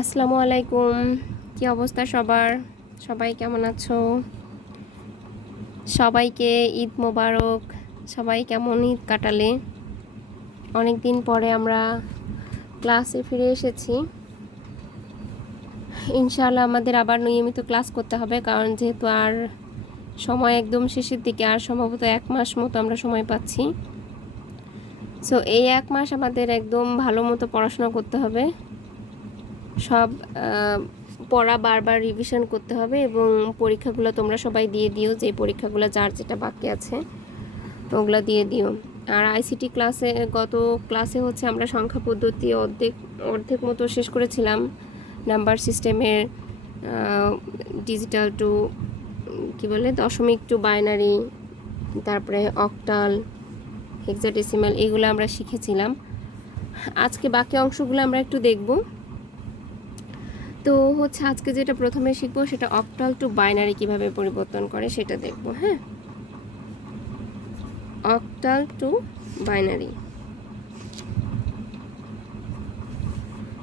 আসসালামু আলাইকুম। কি অবস্থা সবার? সবাই কেমন আছো? সবাইকে ঈদ মোবারক। সবাই কেমন ঈদ কাটালে? অনেক দিন পরে আমরা ক্লাসে ফিরে এসেছি। ইনশাআল্লাহ আমাদের আবার নিয়মিত ক্লাস করতে হবে, কারণ যেহেতু আর সময় একদম শেষের দিকে, আর সম্ভবত 1 মাস মতো আমরা সময় পাচ্ছি। সো এই 1 মাস আমাদের একদম ভালো মতো পড়াশোনা করতে হবে। সব পড়া বারবার রিভিশন করতে হবে এবং পরীক্ষাগুলো তোমরা সবাই দিয়ে দিও, যে পরীক্ষাগুলো যার যেটা বাকি আছে ওগুলো দিয়ে দিও। আর আইসিটি ক্লাসে গত ক্লাসে হচ্ছে আমরা সংখ্যা পদ্ধতি অর্ধেক মতো শেষ করেছিলাম। নাম্বার সিস্টেমের ডিজিটাল টু কি বলে দশমিক টু বাইনারি, তারপরে অক্টাল, হেক্সাডেসিমাল, এগুলো আমরা শিখেছিলাম। আজকে বাকি অংশগুলো আমরা একটু দেখব। তো হচ্ছে আজকে যেটা প্রথমে শিখবো সেটা অক্টাল টু বাইনারি কিভাবে পরিবর্তন করে সেটা দেখব। হ্যাঁ, অক্টাল টু বাইনারি।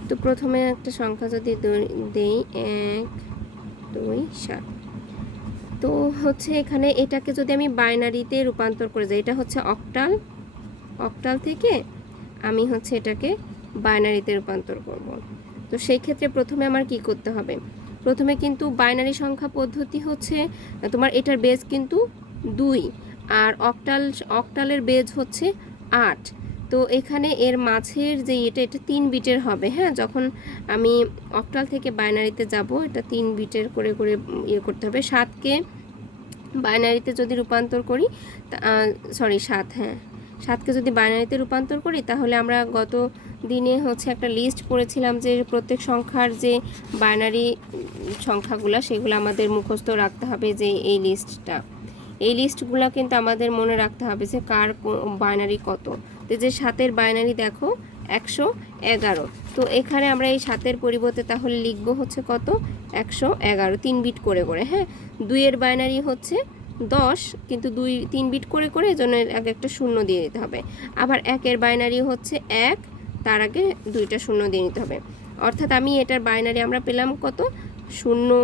তো প্রথমে একটা সংখ্যা যদি দেই 1 2 7, তো হচ্ছে এখানে এটাকে যদি আমি বাইনারিতে রূপান্তর করে যাই, এটা হচ্ছে অক্টাল থেকে আমি হচ্ছে এটাকে বাইনারিতে রূপান্তর করব। তো সেই ক্ষেত্রে প্রথমে আমার কি করতে হবে? প্রথমে কিন্তু বাইনারি সংখ্যা পদ্ধতি হচ্ছে তোমার এটার বেজ কিন্তু 2, আর অক্টালের বেজ হচ্ছে 8। তো এখানে এর মাঝের যে এটা 3 বিটের হবে। হ্যাঁ, যখন আমি অক্টাল থেকে বাইনারিতে যাব, এটা 3 বিটের করে করে ইয়ে করতে হবে। 7কে বাইনারিতে যদি রূপান্তর করি, সরি 7, হ্যাঁ 7কে যদি বাইনারিতে রূপান্তর করি, তাহলে আমরা গত দিনে হচ্ছে একটা লিস্ট পড়েছিলাম যে প্রত্যেক সংখ্যার যে বাইনারি সংখ্যাগুলো সেগুলো আমাদের মুখস্থ রাখতে হবে, যে এই লিস্টগুলো কিন্তু আমাদের মনে রাখতে হবে যে কার বাইনারি কত। তো যে 7-এর বাইনারি দেখো 111। তো এখানে আমরা এই 7-এর পরিবর্তে তাহলে লিখবো হচ্ছে কত? 111, 3 বিট করে করে। হ্যাঁ, 2-এর বাইনারি হচ্ছে 10, কিন্তু 3 বিট করে করে, এজন্য আগে একটা শূন্য দিয়ে দিতে হবে। আবার 1-এর বাইনারি হচ্ছে 1, তার আগে 2টা শূন্য দিয়ে নিতে হবে। অর্থাৎ আমি এটার বাইনারি আমরা পেলাম কত? 0।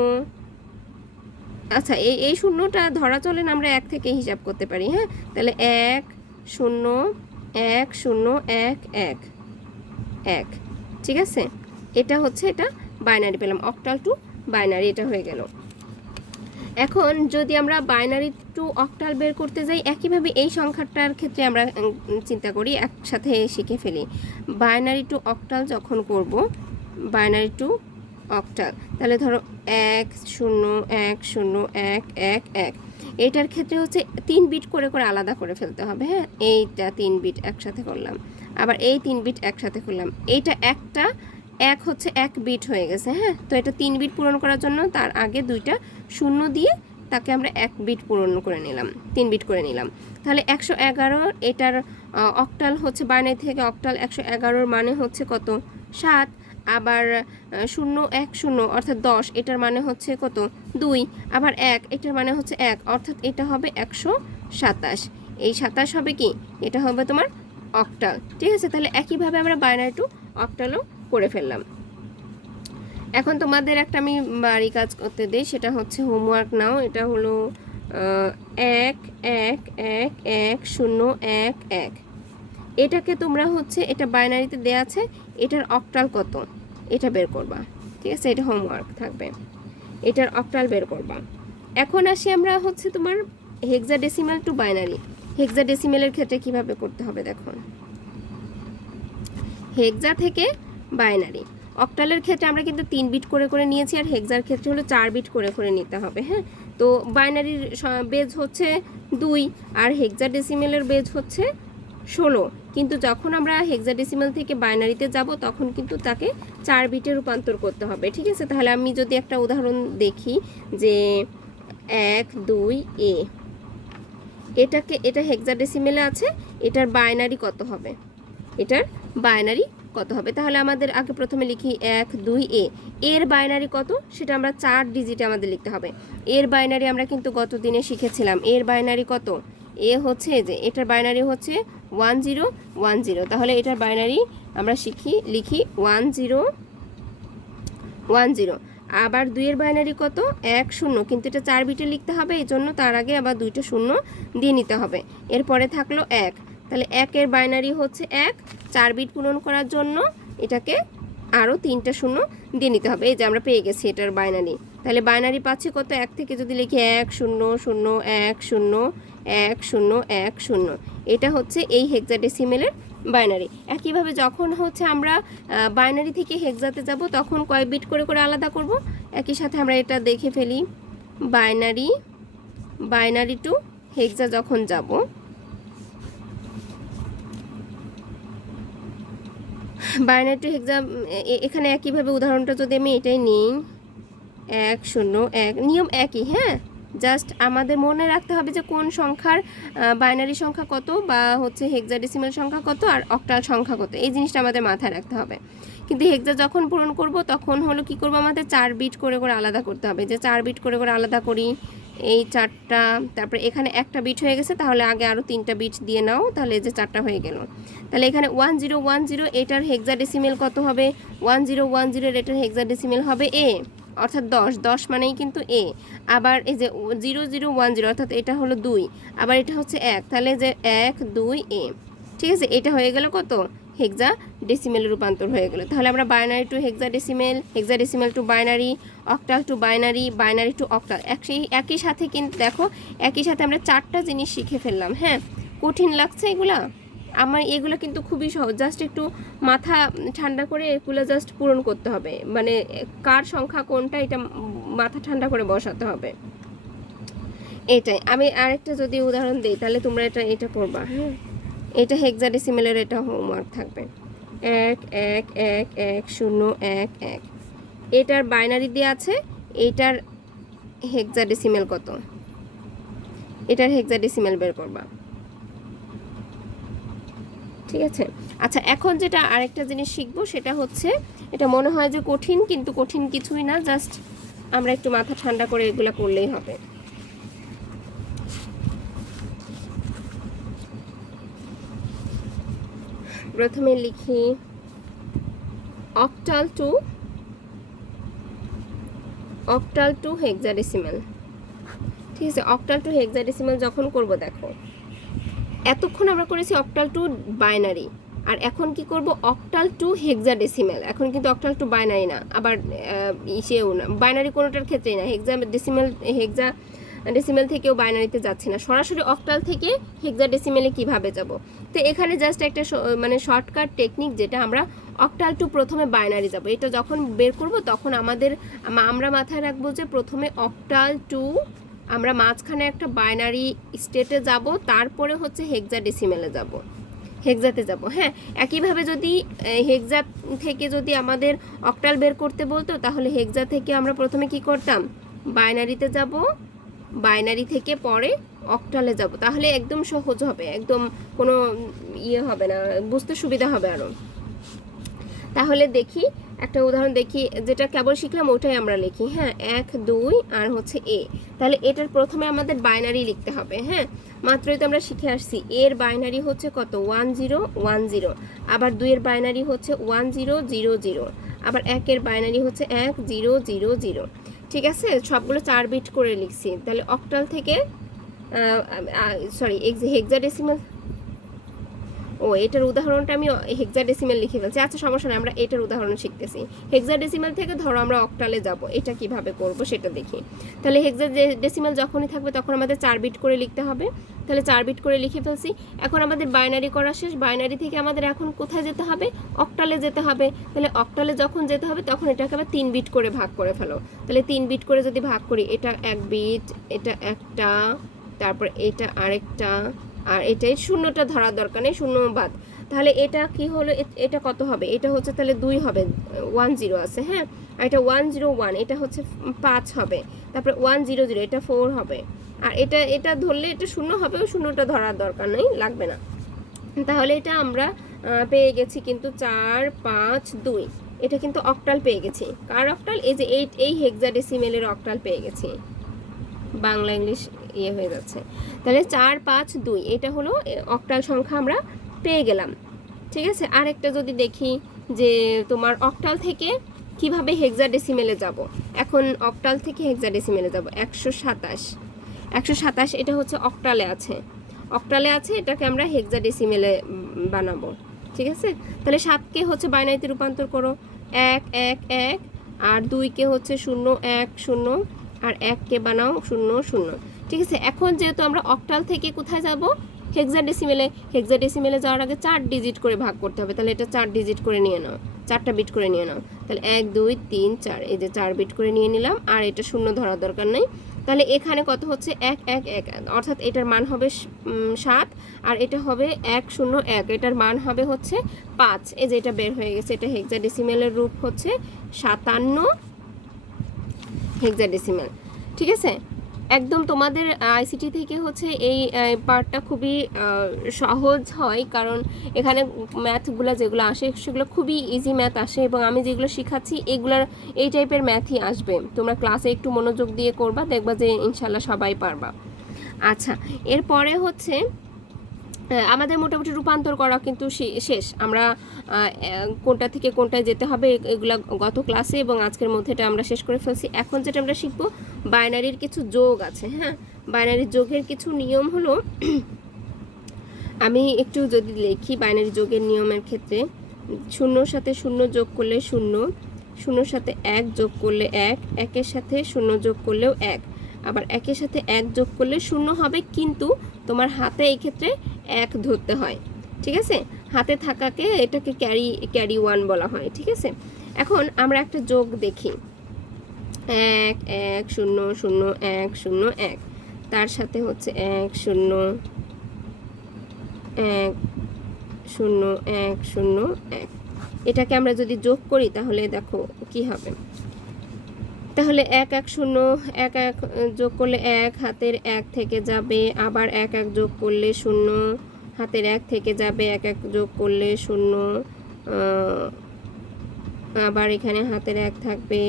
আচ্ছা, এই শূন্যটা ধরা চলেন আমরা 1 থেকে হিসাব করতে পারি। হ্যাঁ, তাহলে 1 0 1 0 1 1 1, ঠিক আছে। এটা হচ্ছে এটা বাইনারি পেলাম, অক্টাল টু বাইনারি এটা হয়ে গেল। এখন যদি আমরা বাইনারি টু অক্টাল বের করতে যাই, একইভাবে এই সংখ্যাটার ক্ষেত্রে আমরা চিন্তা করি, একসাথে শিখে ফেলি। বাইনারি টু অক্টাল যখন করব, বাইনারি টু অক্টাল, তাহলে ধরো 1 0 1 0 1 1 1, এটার ক্ষেত্রে হচ্ছে 3 বিট করে করে আলাদা করে ফেলতে হবে। হ্যাঁ, এইটা 3 বিট একসাথে করলাম, আবার এই 3 বিট একসাথে করলাম, এইটা একটা 1 হচ্ছে 1 বিট হয়ে গেছে। হ্যাঁ, তো এটা 3 বিট পূরণ করার জন্য তার আগে 2টা শূন্য দিয়ে তাকে আমরা 1 বিট পূরণ করে নিলাম, 3 বিট করে নিলাম। তাহলে 111, এটার অক্টাল হচ্ছে বাইনারি থেকে অক্টাল 111-র মানে হচ্ছে কত? 7। আবার 0 1 0 অর্থাৎ 10, এটার মানে হচ্ছে কত? 2। আবার 1, এটার মানে হচ্ছে 1, অর্থাৎ এটা হবে 127। এই 27 হবে কি? এটা হবে তোমার অক্টাল, ঠিক আছে। তাহলে একইভাবে আমরা বাইনারি টু অক্টালও করে ফেললাম। এখন তোমাদের একটা আমি বাড়ি কাজ করতে দিই, সেটা হচ্ছে হোমওয়ার্ক নাও। এটা হলো 1 1 1 1 0 1 1। এটাকে তোমরা হচ্ছে, এটা বাইনারিতে দেওয়া আছে, এটার অক্টাল কত এটা বের করবা, ঠিক আছে। এটা হোমওয়ার্ক থাকবে, এটার অক্টাল বের করবা। এখন আসি আমরা হচ্ছে তোমার হেক্সাডেসিমাল টু বাইনারি। হেক্সাডেসিমালের ক্ষেত্রে কিভাবে করতে হবে দেখো। হেক্সা থেকে বাইনারি, অক্টালের ক্ষেত্রে আমরা কিন্তু 3 বিট করে করে নিয়েছি, আর হেক্সার ক্ষেত্রে হলো 4 বিট করে করে নিতে হবে। হ্যাঁ, তো বাইনারির বেজ হচ্ছে 2, আর হেক্সাডেসিমালের বেজ হচ্ছে 16। কিন্তু যখন আমরা হেক্সাডেসিমাল থেকে বাইনারিতে যাব, তখন কিন্তু তাকে 4 বিটে রূপান্তর করতে হবে, ঠিক আছে। তাহলে আমি যদি একটা উদাহরণ দেখি, যে 1 2 এ, এটা হেক্সাডেসিমালে আছে, এটার বাইনারি কত হবে? এটার বাইনারি কত হবে? তাহলে আমাদের আগে প্রথমে লিখি 1 2 এ, এর বাইনারি কত সেটা আমরা 4 ডিজিটে আমাদের লিখতে হবে। এর বাইনারি আমরা কিন্তু গত দিনে শিখেছিলাম, এর বাইনারি কত? এ হচ্ছে যে এটার বাইনারি হচ্ছে 1 0 1 0। তাহলে এটার বাইনারি আমরা লিখি 1 0 10। আবার 2-এর বাইনারি কত 1 0, কিন্তু এটা 4 বিটে লিখতে হবে, এই জন্য তার আগে আবার 2টা শূন্য দিয়ে নিতে হবে। এরপরে থাকলো 1, তাহলে 1-এর বাইনারি হচ্ছে 1, 4 বিট পূরণ করার জন্য এটাকে আরও 3টা শূন্য দিয়ে নিতে হবে। এই যে আমরা পেয়ে গেছি এটার বাইনারি। তাহলে বাইনারি পাচ্ছি কত, 1 থেকে যদি লিখি 1 0 0 1 0 1 0 1 0, এটা হচ্ছে এই হেক্সাডেসিমেলের বাইনারি। একইভাবে যখন হচ্ছে আমরা বাইনারি থেকে হেক্সাতে যাব তখন কয় বিট করে করে আলাদা করব। একই সাথে আমরা এটা দেখে ফেলি, বাইনারি টু হেক্সা যখন যাব, বাইনারি টু হেক্সা, এখানে একইভাবে উদাহরণটা যদি আমি এটাই নিই 1 0 1, নিয়ম একই, হ্যাঁ, জাস্ট আমাদের মনে রাখতে হবে যে কোন সংখ্যার বাইনারি সংখ্যা কত বা হচ্ছে হেক্সাডেসিমাল সংখ্যা কত আর অক্টাল সংখ্যা কত, এই জিনিসটা আমাদের মাথায় রাখতে হবে। কিন্তু হেক্সা যখন পূরণ করব তখন হলো কি করব, আমাদের 4 বিট করে করে আলাদা করতে হবে। যে 4 বিট করে করে আলাদা করি, এই 4টা, তারপরে এখানে একটা বিট হয়ে গেছে, তাহলে আগে আরও 3টা বিট দিয়ে নাও, তাহলে এই যে 4টা হয়ে গেল। তাহলে এখানে 1010, এটার হেক্সাডেসিমেল কত হবে, 1010 এটার হেক্সাডেসিমেল হবে এ, অর্থাৎ 10 মানেই কিন্তু এ। আবার এই যে 0010 অর্থাৎ এটা হলো 2, আবার এটা হচ্ছে 1, তাহলে যে 1 2 এ, ঠিক আছে, এটা হয়ে গেল কত, হেক্সা ডেসিমেলে রূপান্তর হয়ে গেল। তাহলে আমরা binary two hexadecimal, hexadecimal two binary, octal two binary, binary two octal, একই সাথে কিন্তু দেখো একই সাথে আমরা 4টা জিনিস শিখে ফেললাম। হ্যাঁ, কঠিন লাগছে এগুলা? আমার এগুলো কিন্তু খুবই সহজ, জাস্ট একটু মাথা ঠান্ডা করে এগুলো জাস্ট পূরণ করতে হবে, মানে কার সংখ্যা কোনটা এটা মাথা ঠান্ডা করে বসাতে হবে, এটাই। আমি আরেকটা যদি উদাহরণ দিই তাহলে তোমরা এটা করবা। হ্যাঁ, এটা হেক্সাডেসিমেলের, এটা হোমওয়ার্ক থাকবে 1 1 1 1 0 1 1, এটার বাইনারি দিয়ে আছে, এটার হেক্সাডেসিমেল কত, এটার হেক্সাডেসিমেল বের করবা, ঠিক আছে। আচ্ছা, এখন যেটা আরেকটা জিনিস শিখবো সেটা হচ্ছে, এটা মনে হয় যে কঠিন, কিন্তু কঠিন কিছুই না, জাস্ট আমরা একটু মাথা ঠান্ডা করে এগুলো করলেই হবে। প্রথমে লিখি অক্টাল টু হেক্সাডেসিমেল, ঠিক আছে। অক্টাল টু হেক্সাডেসিমেল যখন করব, দেখো এতক্ষণ আমরা করেছি অক্টাল টু বাইনারি, আর এখন কি করব, অক্টাল টু হেক্সাডেসিমেল। এখন কিন্তু অক্টাল টু বাইনারি না, আবার ইসেও না, বাইনারি কোনোটার ক্ষেত্রেই না, হেক্সাডেসিমেল থেকেও বাইনারিতে যাচ্ছে না, সরাসরি অক্টাল থেকে হেক্সাডেসিমেলে কিভাবে যাব। তো এখানে জাস্ট একটা মানে শর্টকাট টেকনিক, যেটা আমরা অক্টাল টু প্রথমে বাইনারি যাব, এটা যখন বের করব তখন আমরা মাথায় রাখবো যে প্রথমে অক্টাল টু, আমরা মাঝখানে একটা বাইনারি স্টেটে যাব, তারপরে হচ্ছে হেক্সাডেসিমেলে যাব, হেক্সাতে যাব। হ্যাঁ, একইভাবে যদি হেক্সা থেকে যদি আমাদের অক্টাল বের করতে বলতো, তাহলে হেক্সা থেকে আমরা প্রথমে কি করতাম, বাইনারিতে যাব, বাইনারি থেকে পরে অক্টালে যাব, তাহলে একদম সহজ হবে, একদম কোনো ইয়ে হবে না, বুঝতে সুবিধা হবে আরও। তাহলে দেখি একটা উদাহরণ দেখি, যেটা কেবল শিখলাম ওটাই আমরা লিখি। হ্যাঁ, 1 2 আর হচ্ছে এ, তাহলে এটার প্রথমে আমাদের বাইনারি লিখতে হবে। হ্যাঁ, মাত্রই তো আমরা শিখে আসছি, এর বাইনারি হচ্ছে কত 1 0 1 0, আবার 2 এর বাইনারি হচ্ছে 1 0 0 0, আবার 1 এর বাইনারি হচ্ছে 1 0 0 0, ঠিক আছে। সবগুলো 4 বিট করে লিখছি। তাহলে অক্টাল থেকে সরি হেক্সাডেসিমাল, এটার উদাহরণটা আমি হেক্সাডেসিমেল লিখে ফেলছি। আচ্ছা, সমস্যা নেই, আমরা এটার উদাহরণ শিখতেছি। হেক্সাডেসিমেল থেকে ধরো আমরা অক্টালে যাব, এটা কিভাবে করব সেটা দেখি। তাহলে হেক্সাডেসিমেল যখনই থাকবে তখন আমাদের 4 বিট করে লিখতে হবে। তাহলে 4 বিট করে লিখে ফেলছি। এখন আমাদের বাইনারি করা শেষ। বাইনারি থেকে আমাদের এখন কোথায় যেতে হবে, অক্টালে যেতে হবে। তাহলে অক্টালে যখন যেতে হবে তখন এটাকে আবার 3 বিট করে ভাগ করে ফেলো। তাহলে 3 বিট করে যদি ভাগ করি, এটা 1 বিট, এটা একটা, তারপর এটা আরেকটা, আর এটাই শূন্যটা ধরার দরকার নেই, শূন্য বাদ। তাহলে এটা কি হলো, এটা কত হবে, এটা হচ্ছে তাহলে 2 হবে, 1 0 আছে। হ্যাঁ, আর এটা 1 0 1, এটা হচ্ছে 5 হবে, তারপরে 1 0 0, এটা 4 হবে, আর এটা ধরলে এটা শূন্য হবে, ওই শূন্যটা ধরার দরকার নেই, লাগবে না। তাহলে এটা আমরা পেয়ে গেছি কিন্তু 4 5 2, এটা কিন্তু অক্টাল পেয়ে গেছি। কার অক্টাল, এই যে এই হেক্সাডেসিমেলের অক্টাল পেয়ে গেছি। বাংলা ইংলিশ ইয়ে হয়ে যাচ্ছে। তাহলে 4 5 2, এটা হলো অক্টাল সংখ্যা আমরা পেয়ে গেলাম, ঠিক আছে। আরেকটা যদি দেখি যে তোমার অক্টাল থেকে কিভাবে হেক্সাডেসিমেলে যাব? এখন অক্টাল থেকে হেক্সাডেসিমেলে যাব। 127 127 এটা হচ্ছে অক্টালে আছে, অক্টালে আছে, এটাকে আমরা হেক্সাডেসিমেলে বানাবো। ঠিক আছে, তাহলে 7কে হচ্ছে বাইনারিতে রূপান্তর করো, 1 1 1, আর 2কে হচ্ছে 0 1 0, আর 1কে বানাও 0 0। ঠিক আছে, এখন যেহেতু আমরা অক্টাল থেকে কোথায় যাব? হেক্সাডেসিমেলে। হেক্সাডেসিমেলে যাওয়ার আগে 4 ডিজিট করে ভাগ করতে হবে, তাহলে এটা 4 ডিজিট করে নিয়ে নাও, 4টা বিট করে নিয়ে নাও। তাহলে 1 2 3 4, এই যে 4 বিট করে নিয়ে নিলাম, আর এটা 0 ধরার দরকার নেই। তাহলে এখানে কত হচ্ছে? 1 1 1, অর্থাৎ এটার মান হবে 7, আর এটা হবে 1 0 1, এটার মান হবে হচ্ছে 5। এই যে এটা বের হয়ে গেছে, এটা হেক্সাডেসিমেলের রূপ হচ্ছে 57 হেক্সাডেসিমেল। ঠিক আছে, একদম তোমাদের আইসিটি থেকে হচ্ছে এই পার্টটা খুবই সহজ হয়, কারণ এখানে ম্যাথগুলো যেগুলো আসে সেগুলো খুবই ইজি ম্যাথ আসে, এবং আমি যেগুলো শেখাচ্ছি এগুলোর এই টাইপের ম্যাথই আসবে। তোমরা ক্লাসে একটু মনোযোগ দিয়ে করবা, দেখবা যে ইনশাল্লাহ সবাই পারবা। আচ্ছা, এরপরে হচ্ছে আমাদের মোটামুটি রূপান্তর করা কিন্তু শেষ। আমরা কোনটা থেকে কোনটায় যেতে হবে এগুলা গত ক্লাসে এবং আজকের মধ্যে এটা আমরা শেষ করে ফেলছি। এখন যেটা আমরা শিখব, বাইনারির কিছু যোগ আছে। হ্যাঁ, বাইনারি যোগের কিছু নিয়ম হলো, আমি একটু যদি লিখি বাইনারি যোগের নিয়মের ক্ষেত্রে, 0 সাথে 0 যোগ করলে 0, 0 সাথে 1 যোগ করলে 1, 1-এর সাথে 0 যোগ করলেও 1, আবার 1-এর সাথে 1 যোগ করলে 0 হবে, কিন্তু তোমার হাতে এই ক্ষেত্রে 1 ধরতে হয়। ঠিক আছে, হাতে থাকাকে এটাকে ক্যারি 1 বলা হয়। ঠিক আছে, এখন আমরা একটা যোগ দেখি, 1 1 0 0 1 0 1, তার সাথে হচ্ছে 1 0 1 0 1 0 1, এটাকে আমরা যদি যোগ করি তাহলে দেখো কি হবে। তাহলে 1 1 0 1 1 যোগ করলে 1, হাতের 1 থেকে যাবে, আবার 1 1 যোগ করলে 0, হাতের 1 থেকে যাবে, 1 1 যোগ করলে 0, আবার এখানে হাতের 1 থাকবে।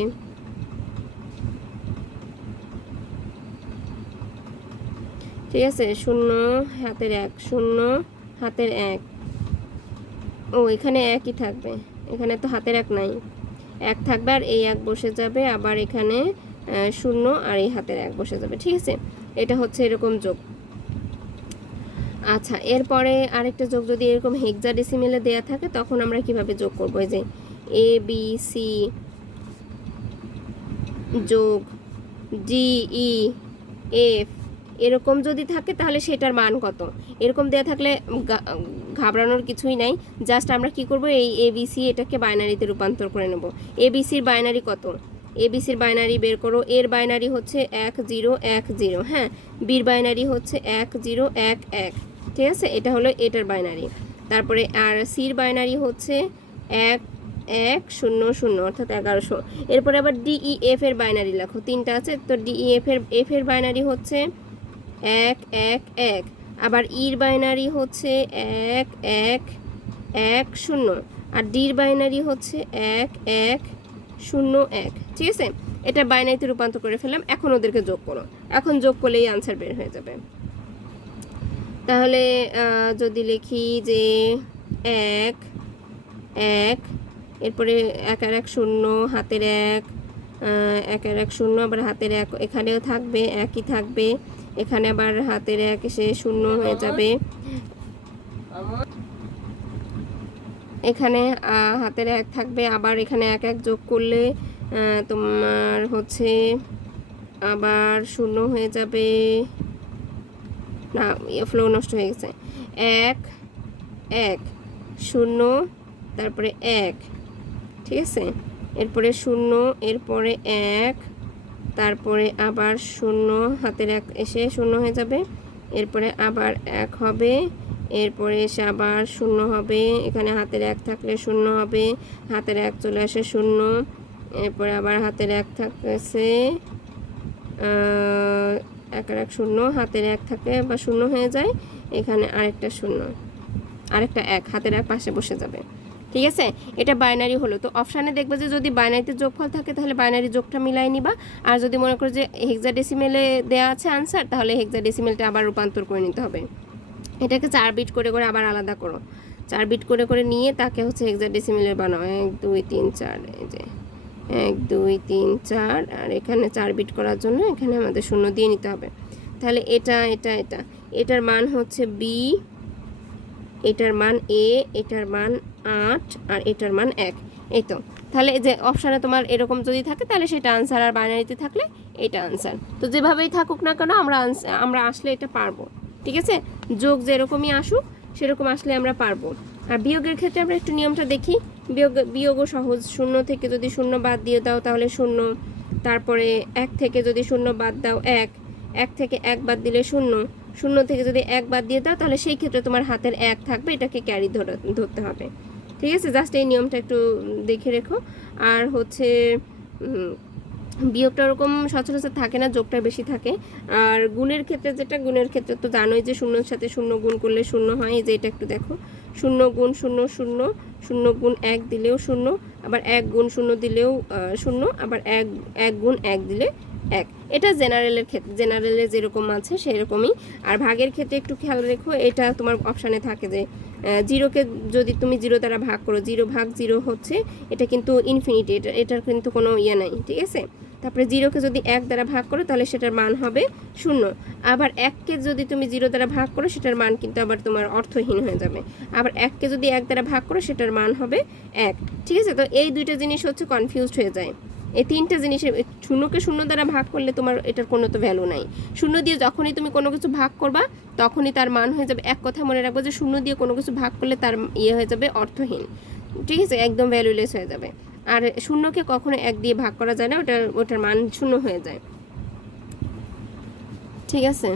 ঠিক আছে, 0 হাতের 1 0 হাতের 1, ও এখানে 1ই থাকবে, এখানে তো হাতের 1 নাই, 1 থাকবে, আর এই 1 বসে যাবে, আবার এখানে 0 আর এই হাতের 1 বসে যাবে। ঠিক আছে, এটা হচ্ছে এরকম যোগ। আচ্ছা, এরপরে আরেকটা যোগ যদি এরকম হেক্সাডেসিমেলে দেয়া থাকে তখন আমরা কিভাবে যোগ করব? এই যে এ বি সি যোগ ডি ই এফ এরকম যদি থাকে তাহলে সেটার মান কত? এরকম দেয়া থাকলে ঘাবড়ানোর কিছুই নাই, জাস্ট আমরা কি করব, এই এবিসি এটাকে বাইনারিতে রূপান্তর করে নেব। এবিসির বাইনারি কত? এবিসির বাইনারি বের করো। এর বাইনারি হচ্ছে 1 0 1 0, হ্যাঁ, বির বাইনারি হচ্ছে 1 0 1 1। ঠিক আছে, এটা হলো এটার বাইনারি। তারপরে আর সির বাইনারি হচ্ছে 1 1 0 0, অর্থাৎ 1100। এরপরে আবার ডিইএফ এর বাইনারি লেখো, 3টা আছে তো ডিইএফ এর বাইনারি হচ্ছে 1 1 1, আবার ইর বাইনারি হচ্ছে 1 1 1 0, আর ডির বাইনারি হচ্ছে 1 1 0 1। ঠিক আছে, এটা বাইনারিতে রূপান্তর করে ফেললাম। এখন ওদেরকে যোগ করো, এখন যোগ করলেই আনসার বের হয়ে যাবে। তাহলে যদি লিখি যে 1 1, এরপরে 1 আর 1 0, হাতের 1 1 আর 1 0, আবার হাতের 1 এখানেও থাকবে, একই থাকবে, এখানে আবার হাতের 1 এসে 0 হয়ে যাবে, এখানে হাতের 1 থাকবে, আবার এখানে 1 1 যোগ করলে তোমার হচ্ছে আবার 0 হয়ে যাবে, না ফ্লো নষ্ট হয়ে গেছে, 1 1 0, তারপরে 1। ঠিক আছে, এরপরে 0, এরপরে 1, তারপরে আবার 0, হাতের 1 এসে 0 হয়ে যাবে, এরপরে আবার 1 হবে, এরপরে এসে আবার 0 হবে, এখানে হাতের 1 থাকলে 0 হবে, হাতের 1 চলে আসে 0, এরপরে আবার হাতের 1 থাকছে 1 আর 1 0, হাতের 1 থাকে বা 0 হয়ে যায়, এখানে আরেকটা 0, আরেকটা 1, হাতের 1 পাশে বসে যাবে। ঠিক আছে, এটা বাইনারি হলো। তো অপশানে দেখবে যে যদি বাইনারিতে যোগফল থাকে তাহলে বাইনারি যোগটা মিলাই নিবা, আর যদি মনে করো যে হেক্সাডেসিমেলে দেওয়া আছে আনসার তাহলে হেক্সাডেসিমেলটা আবার রূপান্তর করে নিতে হবে। এটাকে 4 বিট করে করে আবার আলাদা করো, 4 বিট করে করে নিয়ে তাকে হচ্ছে হেক্সাডেসিমেলে বানাও, 1 2 3 4, এই যে 1 2 3 4 আর এখানে 4 বিট করার জন্য এখানে আমাদের শূন্য দিয়ে নিতে হবে। তাহলে এটার মান হচ্ছে b, এটার মান a, এটার মান 8 আর এটার মান 1। এই তো। তাহলে যে অপশানে তোমার এরকম যদি থাকে তাহলে সেটা আনসার, আর বাইনারিতে থাকলে এটা আনসার। তো যেভাবেই থাকুক না কেন আমরা আসলে এটা পারবো। ঠিক আছে, যোগ যেরকমই আসুক সেরকম আসলে আমরা পারবো। আর বিয়োগের ক্ষেত্রে আমরা একটু নিয়মটা দেখি। বিয়োগও সহজ। 0 থেকে যদি 0 বাদ দিয়ে দাও তাহলে 0, তারপরে 1 থেকে যদি 0 বাদ দাও 1, 1 থেকে 1 বাদ দিলে 0, 0 থেকে যদি 1 বাদ দিয়ে দাও তাহলে সেই ক্ষেত্রে তোমার হাতের 1 থাকবে, এটাকে ক্যারি ধরতে হবে। ঠিক আছে, জাস্ট এই নিয়মটা একটু দেখে রেখো। আর হচ্ছে বিয়োগটা ওরকম সচরাচর থাকে না, যোগটা বেশি থাকে। আর গুণের ক্ষেত্রে তো জানোই যে 0 এর সাথে 0 গুণ করলে 0 হয়। এই যে এটা একটু দেখো, 0 গুণ 0 0, 0 গুণ 1 দিলেও 0, আবার 1 গুণ 0 দিলেও 0, আবার 1 গুণ 1 দিলে 1। এটা জেনারেলে যেরকম আছে সেরকমই। আর ভাগের ক্ষেত্রে একটু খেয়াল রেখো, এটা তোমার অপশানে থাকে যে 0কে যদি তুমি 0 দ্বারা ভাগ করো, 0 ভাগ 0 হচ্ছে, এটা কিন্তু ইনফিনিটি, এটার কিন্তু কোনো নাই। ঠিক আছে, তারপরে 0কে যদি 1 দ্বারা ভাগ করো তাহলে সেটার মান হবে 0। আবার 1কে যদি তুমি 0 দ্বারা ভাগ করো সেটার মান কিন্তু আবার তোমার অর্থহীন হয়ে যাবে। আবার 1কে যদি 1 দ্বারা ভাগ করো সেটার মান হবে 1। ঠিক আছে, তো এই দুইটা জিনিস হচ্ছে কনফিউজড হয়ে যায়। এই তিনটা জিনিসের, 0কে 0 দ্বারা ভাগ করলে তোমার এটার কোনো তো ভ্যালু নাই। 0 দিয়ে যখনই তুমি কোনো কিছু ভাগ করবা তখনই তার মান হয়ে যাবে, এক কথা মনে রাখবো যে 0 দিয়ে কোনো কিছু ভাগ করলে তার হয়ে যাবে অর্থহীন। ঠিক আছে, একদম ভ্যালুলেস হয়ে যাবে। আর 0কে কখনো 1 দিয়ে ভাগ করা যায় না, ওটার মান 0 হয়ে যায়। ঠিক আছে।